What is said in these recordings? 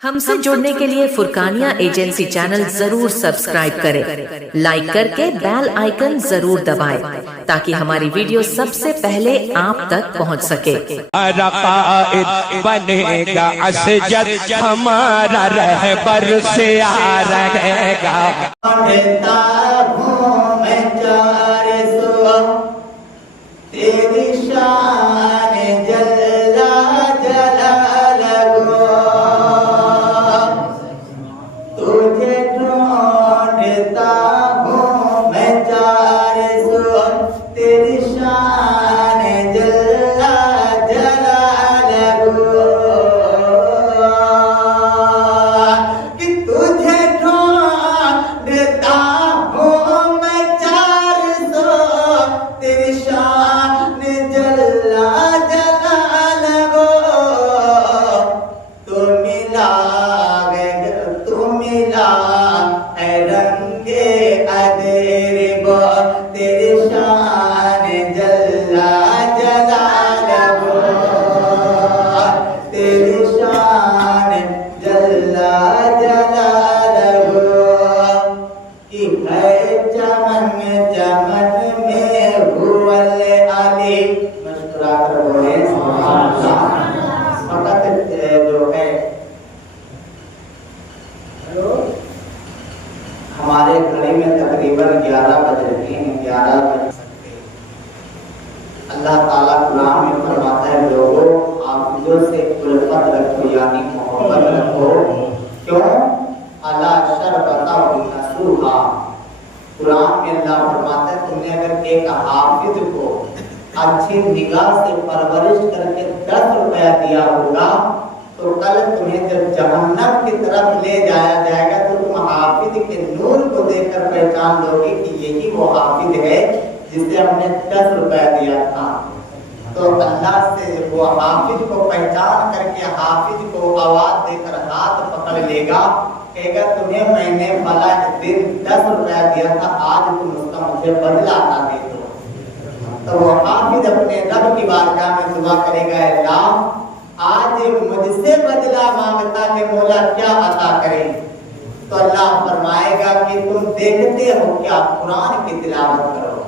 हमसे जुड़ने के लिए फुरकानिया एजेंसी चैनल जरूर सब्सक्राइब करें, लाइक करके बेल आइकन जरूर दबाएं ताकि हमारी वीडियो सबसे पहले आप तक पहुंच सके। रकाइद बनेगा असजद हमारा रहबर से आ रहेगा। तेरी शान जल्ला जलालगो, तुझे ढूंढता हूँ मैं चारे सो, तेरी शान जल्ला जलालगो, कि तुझे ढूंढता हूँ मैं चारे सो, तेरी शान जल्ला जलालगो, तू मिला है रंगे अदेरबो, तेरी शान जल्ला जलालगो, तेरी शान जल्ला जलालगो, कि है चमन चमन में हुवल अली। मुस्कुरा कर बोले सुभान अल्लाह। फकत जो है हमारे घड़ी में तकरीबन 11 बज रहे हैं, 11 बज सकते। अल्लाह ताला कुरान में फरमाता है, लोगों हाफिजों से उल्फत रखो यानी मोहब्बत रखो। क्यों? अला शरबता नसूहा। कुरान में अल्लाह फरमाता है, तुमने अगर एक हाफिज को अच्छी निगाह से परवरिश करके 10 रुपया दिया होगा, तो कल तुम्हें जब जहन्नम की तरफ ले जाया जाएगा तो तुम हाफिज के नूर को देखकर पहचान लोगे कि यही वो हाफिज है जिसे हमने 10 रुपया दिया था। तो अल्लाह से वो हाफिज को पहचान करके हाफिज को आवाज देकर हाथ पकड़ लेगा, कहेगा तुम्हें मैंने फला दिन 10 रुपया दिया था, आज तुम उसका मुझे बदला अता दे दो। तो वो हाफिज अपने रब की बारगाह में दुआ करेगा, अल्लाह आज मुझसे बदला मांगता है, मौला क्या अता करे? तो अल्लाह फरमाएगा कि तुम देखते हो क्या, कुरान की तिलावत करो।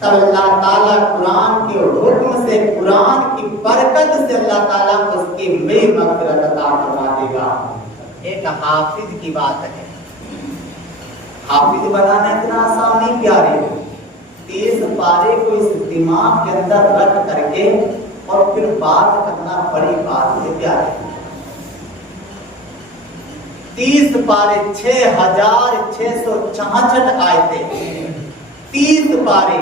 तब अल्लाह ताला कुरान के हुक्म से, कुरान की बरकत से अल्लाह ताला उसकी मग़फ़िरत अता फरमा देगा। एक हाफिज की बात है, हाफिज बनाना इतना आसान नहीं प्यारे। 30 पारे को इस दिमाग के अंदर रख करके और फिर बात करना बड़ी बात है प्यारे। 30 पारे 6666 आयतें, 30 पारे।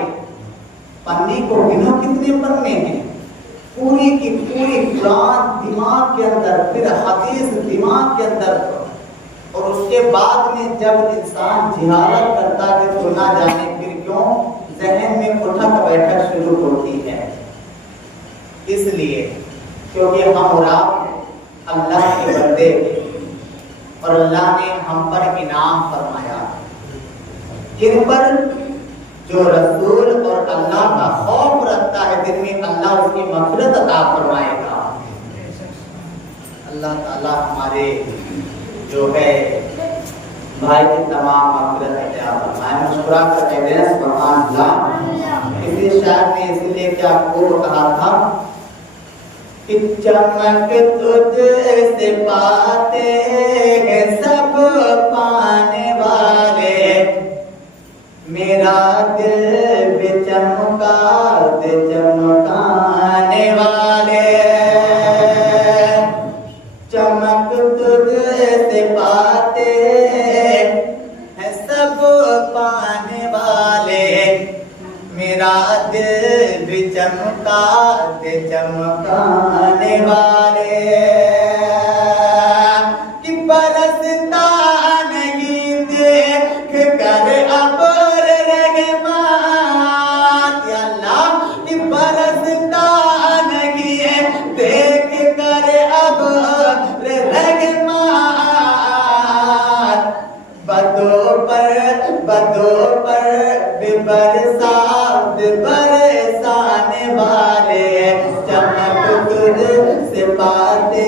पन्ने को गिनो कितने पन्ने हैं? पूरी की पूरी कुरान दिमाग के अंदर, फिर हदीस दिमाग के अंदर, और उसके बाद में जब इंसान जिहारत करता है तो ना जाने फिर क्यों जहन में उठक बैठक शुरू होती है। इसलिए क्योंकि हम और आप अल्लाह के बंदे और अल्लाह ने हम पर इनाम फरमाया। किन पर? जो रसूल और अल्लाह का खौफ रखता है, दिन में अल्लाह उसकी मग़फ़िरत अता फरमाएगा। अल्लाह ताला हमारे जो है भाई की तमाम मग़फ़िरत अता फरमाए। मुस्कुरा कर कहते हैं सुभान अल्लाह। किसी शायर ने इसलिए क्या खूब कहा था कि चमक तुझसे पाते हैं सब पाने वाले, मेरा दिल भी चमका दे चमकाने वाले। चमक तुझसे पाते हैं सब पाने वाले, मेरा दिल भी चमका दे चमकाने वाले। कि बरसता नहीं देख कर अब रहमत, या अल्लाह कि बरसता नहीं देख कर अब रहमत, बदों पर बरसाने वाले, चमक तुझसे पाते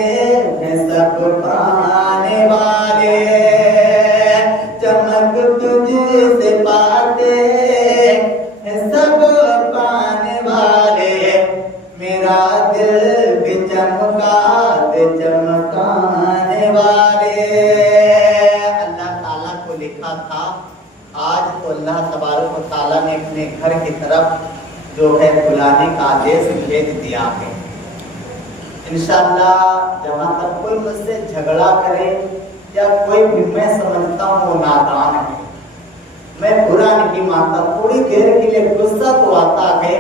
بنانے والے. اللہ تعالیٰ کو لکھا تھا آج تو اللہ تبارک و تعالیٰ نے اپنے گھر کی طرف جو ہے بلانے کا آدیش بھیج دیا ہے. انشاءاللہ جہاں تک کوئی مجھ سے جھگڑا کرے یا کوئی بھی میں سمجھتا ہوں وہ نادان ہے، میں برا نہیں مانتا. تھوڑی دیر کے لیے غصہ تو آتا ہے،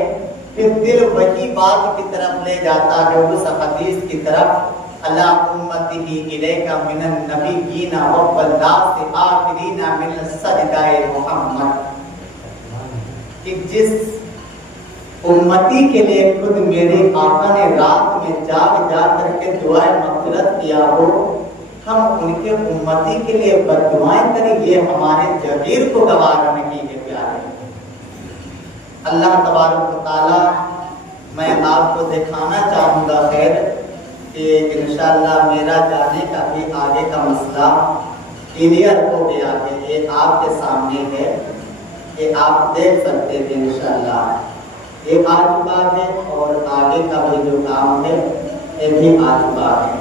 پھر دل وہی بات کی طرف لے جاتا ہے، اس حدیث کی طرف اللہ امتی الیک من النبیین والناس آخرین من الصدقاء محمد، کہ جس امتی کے لیے خود میرے آقا نے رات میں جاگ کر کے دعائیں مغفرت کیا ہو، ہم ان کے امتی کے لیے بددعائیں کریں، یہ ہمارے جگیر کو گوارا نہیں ہے. پیارے اللہ تبارک و تعالی، میں آپ کو دکھانا چاہوں گا خیر کہ انشاءاللہ میرا جانے کا بھی آگے کا مسئلہ کلیئر ہو گیا ہے. یہ آپ کے سامنے ہے، یہ آپ دیکھ سکتے ہیں انشاءاللہ. یہ آ چکا ہے اور آگے کا بھی جو کام ہے یہ بھی آ چکا ہے.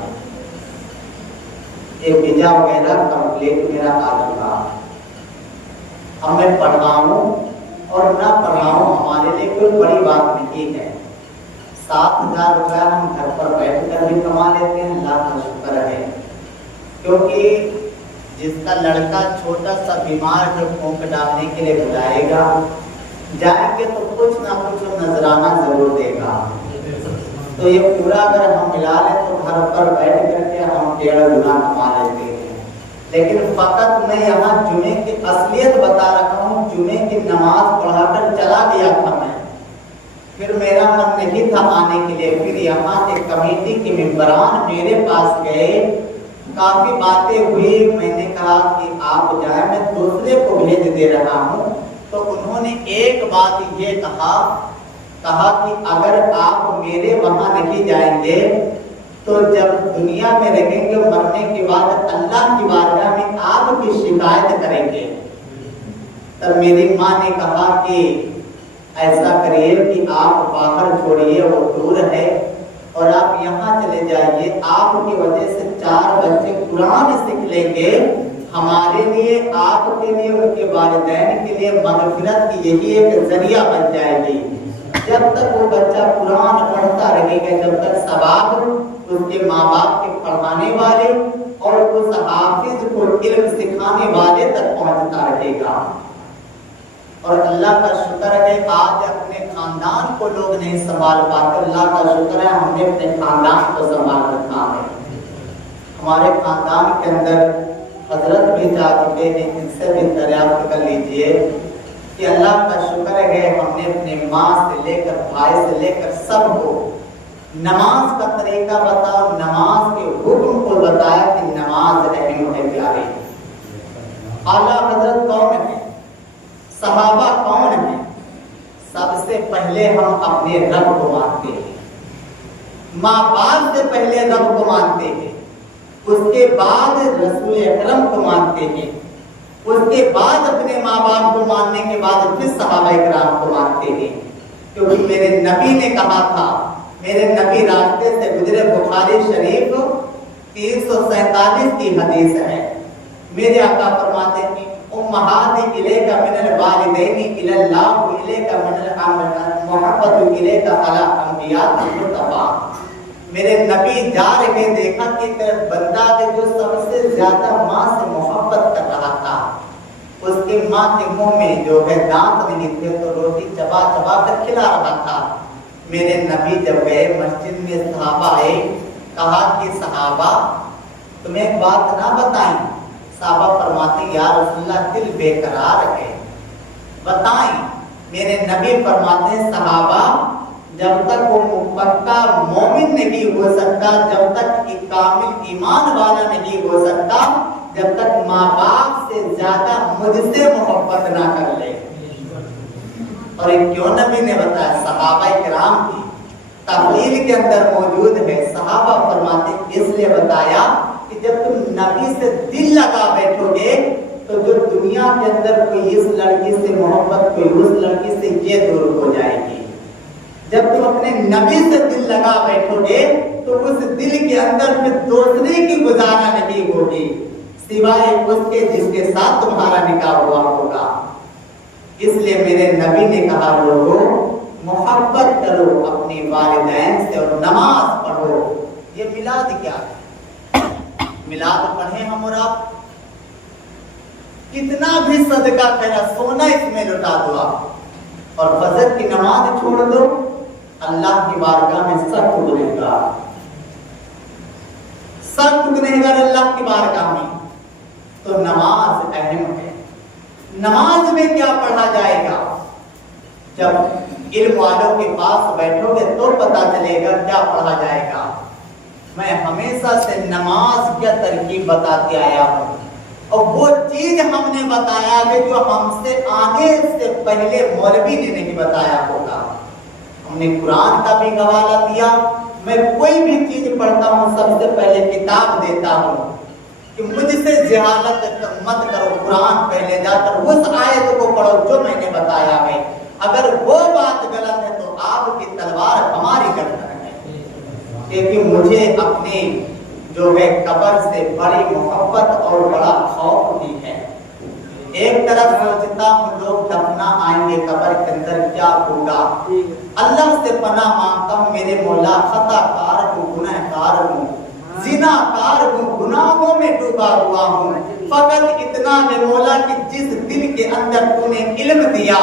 یہ ویزا وغیرہ کمپلیٹ میرا آ چکا. اب میں پڑھاؤں اور نہ پڑھاؤں ہمارے لیے کوئی بڑی بات نہیں ہے. 7,000 روپیہ ہم گھر پر بیٹھ کر بھی کما لیتے ہیں، اللہ کا شکر ہے. کیونکہ جس کا لڑکا چھوٹا سا بیمار جو پھونک ڈالنے کے لیے بلائے گا، جائیں گے تو کچھ نہ کچھ نذرانہ ضرور دے گا. تو یہ پورا اگر ہم ملا لیں تو گھر پر بیٹھ کر کے ہم 1.5 گنا کما لیتے ہیں. لیکن فقط میں یہاں جمعے کی اصلیت بتا رہا ہوں. جمعے کی نماز پڑھا کر چلا گیا تھا میں، پھر میرا من نہیں تھا آنے کے لیے. پھر یہاں کے کمیٹی کے ممبران میرے پاس گئے، کافی باتیں ہوئی. میں نے کہا کہ آپ جائیں، میں دوسرے کو بھیج دے رہا ہوں. تو انہوں نے ایک بات یہ کہا کہ اگر آپ میرے وہاں نہیں جائیں گے تو جب دنیا میں رہیں گے مرنے کے بعد اللہ کی بارگاہ میں آپ کی شکایت کریں گے. تب میری ماں نے کہا کہ ایسا کریے کہ آپ باہر چھوڑیے، وہ دور ہے، اور آپ یہاں چلے جائیے. آپ کی وجہ سے 4 بچے قرآن سیکھ لیں گے. ہمارے لیے، آپ کے لیے، ان کے والدین کے لیے مغفرت کی یہی ایک ذریعہ بن جائے گی. جب تک وہ بچہ قرآن پڑھتا رہے گا، جب تک ثواب اس کے ماں باپ کے پڑھانے والے اور اس حافظ کو علم سکھانے والے تک پہنچتا رہے گا. اور اللہ کا شکر ہے آج اپنے خاندان کو لوگ نہیں سنبھال پاتے. اللہ کا شکر ہے ہم نے اپنے خاندان کو سنبھال رکھا ہے. ہمارے خاندان کے اندر حضرت بھی جا چکے ہیں، ان سے بھی دریافت کر لیجئے کہ اللہ کا شکر ہے ہم نے اپنے ماں سے لے کر بھائی سے لے کر سب کو نماز کا طریقہ بتاؤ، نماز کے حکم کو بتایا کہ نماز اہم ہے. پیارے اعلیٰ حضرت کون ہے، صحابہ کون ہیں؟ سب سے پہلے ہم اپنے رب کو مانتے ہیں، ماں باپ سے پہلے رب کو مانتے ہیں، اس کے بعد رسول اکرم کو مانتے ہیں، اس کے بعد اپنے ماں باپ کو ماننے کے بعد پھر صحابہ کرام کو مانتے ہیں. کیونکہ میرے نبی نے کہا تھا، میرے نبی راستے سے گزرے، بخاری شریف 347 کی حدیث ہے. میرے آقا فرماتے ہیں امہات الیک من الوالدین الی اللہ الیک من الامر محبت الیک علی انبیاء المرتبہ. میرے نبی جا رہے، دیکھا کہ ایک بندہ ہے جو سب سے زیادہ ماں سے محبت کر رہا تھا. اس کی ماں کے منہ میں جو ہے دانت نہیں تھے تو روٹی چبا چبا کر کھلا رہا تھا. میرے نبی جب گئے مسجد میں، صحابہ آئے، کہا کہ صحابہ تمہیں ایک بات نہ بتائیں؟ صحابہ فرماتے یا رسول اللہ دل بے قرار ہے، بتائیں. میرے نبی فرماتے ہیں صحابہ جب تک وہ پکا مومن نہیں ہو سکتا، جب تک ایک کامل ایمان والا نہیں ہو سکتا، جب تک ماں باپ سے زیادہ مجھ سے محبت نہ کر لے. اور ایک کیوں نبی نے بتایا؟ صحابہ کرام کی تحلیل کے اندر موجود ہے. صحابہ فرماتے اس لیے بتایا کہ جب تم نبی سے دل لگا بیٹھو گے تو جو دنیا کے اندر کوئی اس لڑکی سے محبت، کوئی اس لڑکی سے، یہ دور ہو جائے گی. جب تم اپنے نبی سے دل لگا بیٹھو گے तो उस दिल के अंदर फिर दूसरे की गुजारा नहीं होगी सिवाय उसके जिसके साथ तुम्हारा निकाह हुआ होगा। इसलिए मेरे नबी ने कहा, लोगों मोहब्बत करो अपने वालिदैन से और नमाज पढ़ो। ये मिलाद क्या है? मिलाद पढ़े हम और आप, कितना भी सदका करा सोना इसमें लुटा दो आप, और फजर की नमाज छोड़ दो, अल्लाह की बारगाह में सख्त गुनहगार, सख्त गुनहगार अल्लाह की बारगाह में। तो नमाज अहम है। नमाज में क्या पढ़ा जाएगा? जब इल्म वालों के पास बैठोगे तो पता चलेगा क्या पढ़ा जाएगा। मैं हमेशा से नमाज क्या तरकीब बताते आया हूँ, और वो चीज हमने बताया कि जो हमसे आने से पहले मौलवी ने नहीं बताया होगा। हमने कुरान का भी हवाला दिया। मैं कोई भी चीज पढ़ता हूँ सबसे पहले किताब देता हूँ कि मुझसे जहालत मत करो, कुरान पहले जाकर उस आयत को पढ़ो जो मैंने बताया है। अगर वो बात गलत है तो आपकी तलवार हमारी गर्दन है, क्योंकि मुझे अपने जो है कब्र से बड़ी मोहब्बत और बड़ा खौफ भी है। एक तरफ सोचता हूँ लोग दफना आएंगे कब्र के अंदर, क्या होगा? अल्लाह से पनाह मांगता हूँ, मेरे मौला खताकार हूँ, गुनहगार हूँ, जिनाकार हूँ, गुनाहों में डूबा हुआ हूँ। फकत इतना है मौला कि जिस दिल के अंदर तूने इल्म दिया,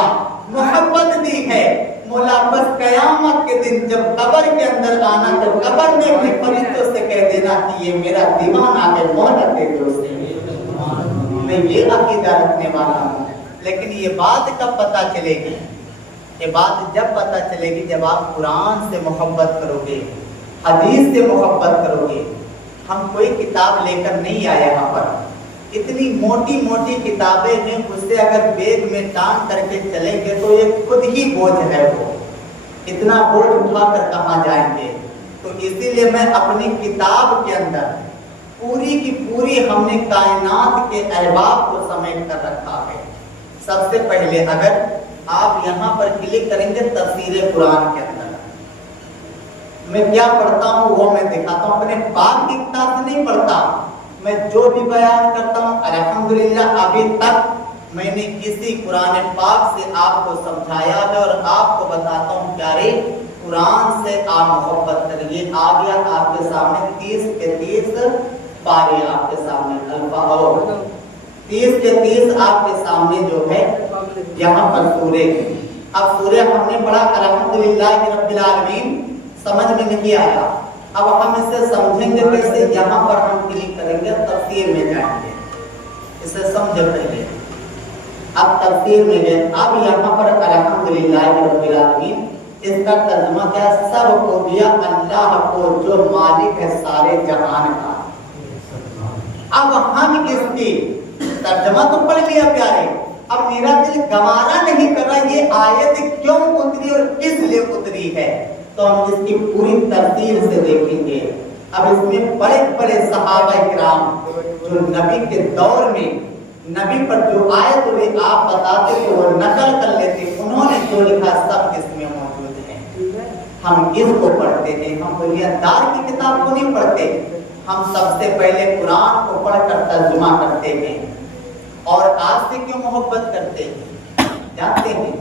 मोहब्बत दी है मौला, बस कयामत के दिन जब कब्र के अंदर आना, जब कब्र में अपने फरिश्तों से कह देना कि ये मेरा दीवाना है, मोहब्बत दे दो उसे। मैं ये अकीदा रखने वाला हूँ। लेकिन ये बात कब पता चलेगी? ये बात जब पता चलेगी जब आप कुरान से मोहब्बत करोगे, हदीस से मोहब्बत करोगे। हम कोई किताब लेकर नहीं आए यहाँ पर, इतनी मोटी मोटी किताबें हैं, उससे अगर बैग में टांग करके चलेंगे तो ये खुद ही बोझ है। वो इतना बोझ उठाकर कहाँ जाएंगे? तो इसीलिए मैं अपनी किताब के अंदर पूरी की पूरी हमने कायनात के अहबाब को समेट कर रखा है। सबसे पहले अगर आप यहाँ पर क्लिक करेंगे तफसीर कुरान के अंदर, मैं क्या पढ़ता हूँ वो मैं दिखाता हूँ। अपने बाप की किताब से नहीं पढ़ता, मैं जो भी बयान करता हूँ अल्हम्दुलिल्लाह अभी तक मैंने इसी कुरान पाक से आपको समझाया है और आपको बताता हूँ प्यारे, कुरान से आप मोहब्बत करिए। आ गया आपके सामने 30 के 30 पारे आपके सामने, अल्फा 30 के 30 आपके सामने जो है यहाँ पर सूरे। अब सूरे हमने पढ़ा अल्हम्दुलिल्लाह रब्बिल आलमीन, समझ में नहीं आया। अब हम इसे समझेंगे कैसे? यहाँ पर हम क्लिक करेंगे, तफसीर में जाएंगे, इसे समझे पहले। अब तफसीर में गए, अब यहाँ पर अल्हम्दुलिल्लाह रब्बिल आलमीन, इसका तर्जुमा क्या? सब को दिया अल्लाह को जो मालिक है सारे जहान का। अब हम इसकी तर्जुमा तो पढ़ लिया प्यारे, अब मेरा दिल गवारा नहीं कर रहा ये आयत क्यों उतरी और किस लिए उतरी है, तो हम इसकी पूरी तफसीर से देखेंगे। अब इसमें बड़े बड़े सहाबा किराम जो नबी के दौर में नबी पर जो आयत हुई आप बताते थे वो नकल कर लेते, उन्होंने जो लिखा सब इसमें मौजूद है। हम इसको पढ़ते थे, हम बुनियादार की किताब को नहीं पढ़ते, हम सबसे पहले कुरान को पढ़कर तर्जुमा करते हैं। और आज से क्यों मोहब्बत करते हैं जानते हैं?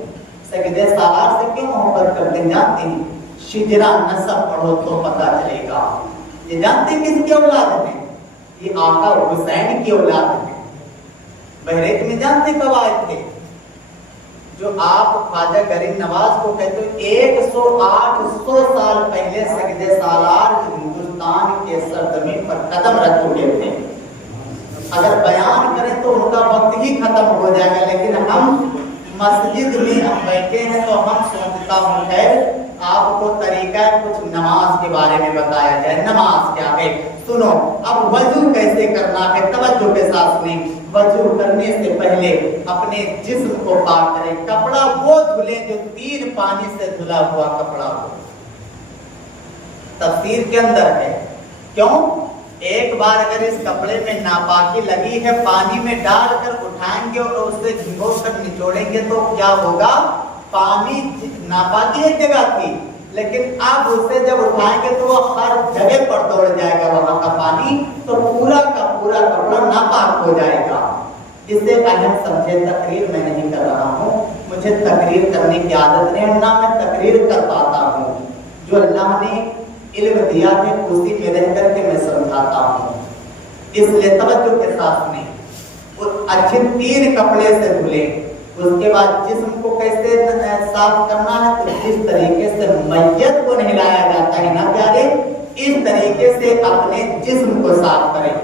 सगीदे सालार से क्यों मोहब्बत करते हैं जानते हैं? शिजरा नसब पढ़ो तो पता चलेगा। ये जानते किसकी औलाद है? ये आका हुसैन की औलाद है। बहरेत में जानते कब आए थे? जो आप ख्वाजा गरीब नवाज को कहते हो 108 साल पहले सगीदे सालार हिंदुस्तान के सरजमीन पर कदम रख चुके थे। अगर बयान करें तो उनका वक्त ही खत्म हो जाएगा, लेकिन हम मस्जिद में हम बैठे हैं तो हम सोचता हूँ है आपको तरीका कुछ नमाज के बारे में बताया जाए। नमाज क्या है सुनो। अब वजू कैसे करना है तवज्जो के साथ सुनें। वजू करने से पहले अपने जिस्म को पाक करें, कपड़ा वो धुले जो 3 पानी से धुला हुआ कपड़ा हो। तफसीर के अंदर है क्यों? एक बार अगर इस कपड़े में नापाकी लगी है, पानी में डालकर उठाएंगे और उससे भिगो कर निचोड़ेंगे तो क्या होगा? पानी नापाकी एक जगह थी, लेकिन आप उसे जब उठाएंगे तो वो हर जगह पर दौड़ जाएगा वहां का पानी, तो पूरा का पूरा कपड़ा नापाक हो जाएगा। इसे अहम समझे, तकरीर मैं नहीं कर रहा हूँ, मुझे तकरीर करने की आदत नहीं, ना मैं तकरीर कर पाता हूँ। जो अल्लाह ने इल्म दिया है उसी में रह करके मैं समझाता हूँ। इसलिए तवज्जो के साथ में अच्छे 3 कपड़े से धुले, उसके बाद जिस्म को कैसे साफ करना है, तो जिस तरीके से मैयत को नहलाया जाता है ना प्यारे, इस तरीके से अपने जिस्म को साफ करें।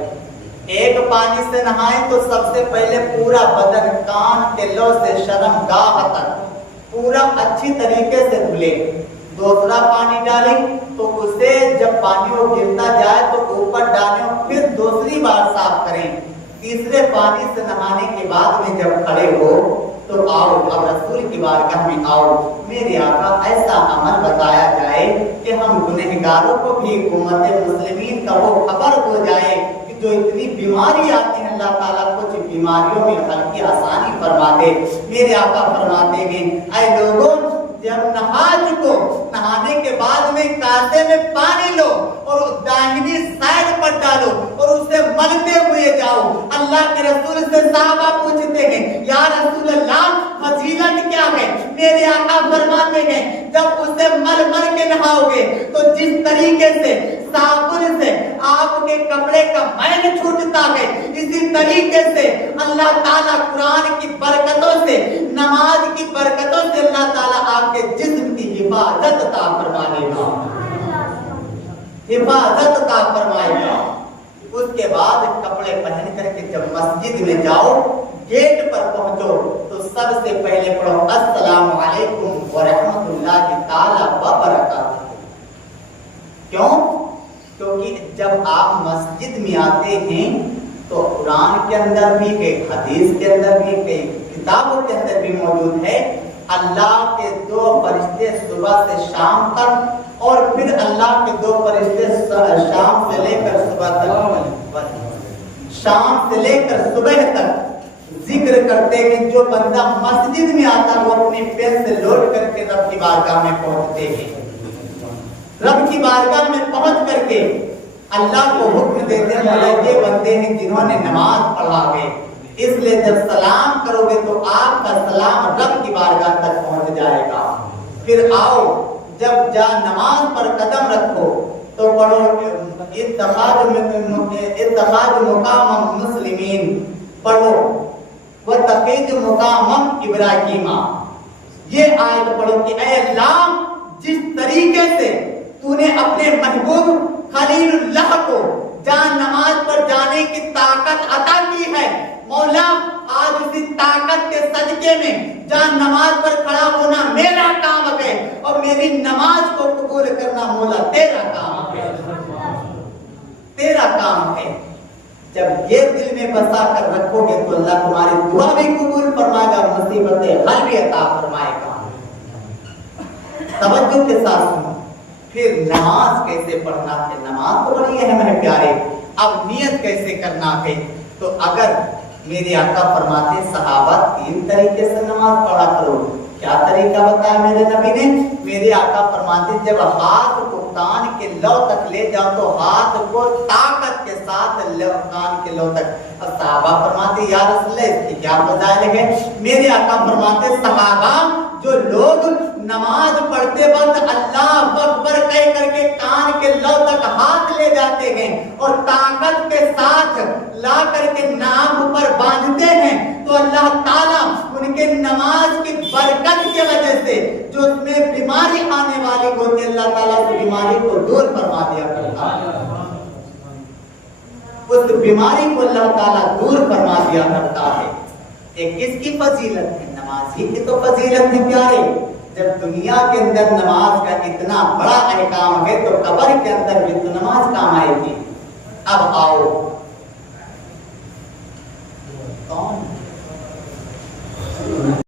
एक पानी से नहाए तो सबसे पहले पूरा बदन, कान के लो से शर्मगाह तक पूरा अच्छी तरीके से धुले। दूसरा पानी डालें तो उसे जब पानी वो गिरता जाए तो ऊपर डालें और फिर दूसरी बार साफ करें। तीसरे पानी से नहाने के बाद में जब खड़े हो तो आओ, अब रसूल की बारगाह में आओ, मेरे आका ऐसा अमल बताया जाए कि हम गुनहगारों को भी उम्मत मुस्लिमीन का वो खबर हो जाए कि जो इतनी बीमारी आती है, अल्लाह ताला कुछ बीमारियों में हल्की आसानी फरमा दे। मेरे आका फरमाते हैं, ऐ लोगों, जब नहा चुको, नहाने के बाद में कांटे में पानी लो और दाहिनी साइड पर डालो और उसे मलते हुए जाओ। अल्लाह के रसूल से साहबा पूछते हैं, या रसूल अल्लाह, फजीलत क्या है? मेरे आका फरमाते हैं, जब उसे मल मल के नहाओगे तो जिस तरीके से साबुन से आपके कपड़े का मैल छूटता है, इसी तरीके से अल्लाह ताला कुरान की बरकतों से, नमाज की बरकतों से अल्लाह ताला आपके जिस्म की हिफाजत अता फरमाएगा, हिफाजत अता फरमाएगा। उसके बाद कपड़े पहन करके जब मस्जिद में जाओ, गेट पर पहुंचो तो सबसे पहले पढ़ो अस्सलामु अलैकुम व रहमतुल्लाहि ताला व बरकातहू। क्यों? क्योंकि जब आप मस्जिद में आते हैं तो कुरान के अंदर भी, एक हदीस के अंदर भी, कई किताबों के अंदर भी मौजूद है, अल्लाह के 2 फरिश्ते सुबह से शाम तक और फिर अल्लाह के 2 फरिश्ते शाम से लेकर सुबह तक, शाम से लेकर सुबह तक जिक्र करते हैं। जो बंदा मस्जिद में आता है वो अपनी पेन से लौट करके रब की बारगाह में पहुंचते हैं। रब की बारगाह में पहुंच करके अल्लाह को हुक्म देते हैं, ये बंदे हैं जिन्होंने नमाज पढ़ा है, इसलिए जब सलाम करोगे तो आपका सलाम रब की बारगाह तक पहुंच जाएगा। फिर आओ, जब जा नमाज पर कदम रखो तो पढ़ो इत्तखाज मुकाम मुस्लिमीन, पढ़ो व तकीद मुकाम इब्राहीमा। ये आयत पढ़ो कि ऐ अल्लाह, जिस तरीके से तूने अपने महबूब खलीलुल्लाह को जान नमाज पर जाने की ताकत अता की है, मौला आज उसी ताकत के सदके में जान नमाज पर खड़ा होना मेरा काम है और मेरी नमाज को कबूल करना मौला तेरा काम है, तेरा काम है। जब ये दिल में बसा कर रखोगे तो अल्लाह तुम्हारी दुआ भी कबूल फरमाएगा, मुसीबतें हल भी अता फरमाएगा। तवज्जो के साथ सुनो। फिर नमाज कैसे पढ़ना है? नमाज तो बड़ी अहम है प्यारे। अब नियत कैसे करना है? तो अगर मेरे आका फरमाते सहाबा 3 तरीके से नमाज पढ़ा करो। क्या तरीका बताया मेरे नबी ने? मेरे आका फरमाते जब हाथ को कान के लौ तक ले जाओ तो हाथ को ताकत के साथ कान के लौ तक। अब सहाबा फरमाते या रसूल अल्लाह, इसकी क्या फज़ाइल है? मेरे आका फरमाते सहाबा, जो लोग नमाज पढ़ते वक्त अल्लाह अकबर कह करके कान के लौ तक हाथ ले जाते हैं और ताकत के साथ ला करके नाक पर बांधते हैं, तो अल्लाह ताला उनके नमाज की बरकत की वजह से जो उसमें बीमारी आने वाली होती है, अल्लाह ताला उस बीमारी को दूर फरमा दिया करता है। उस बीमारी को अल्लाह ताला दूर फरमा दिया करता है। एक किसकी फजीलत है? नमाज ही की तो फजीलत है प्यारे। जब दुनिया के अंदर नमाज का इतना बड़ा अहकाम है तो कब्र के अंदर भी तो नमाज काम आएगी। अब आओ,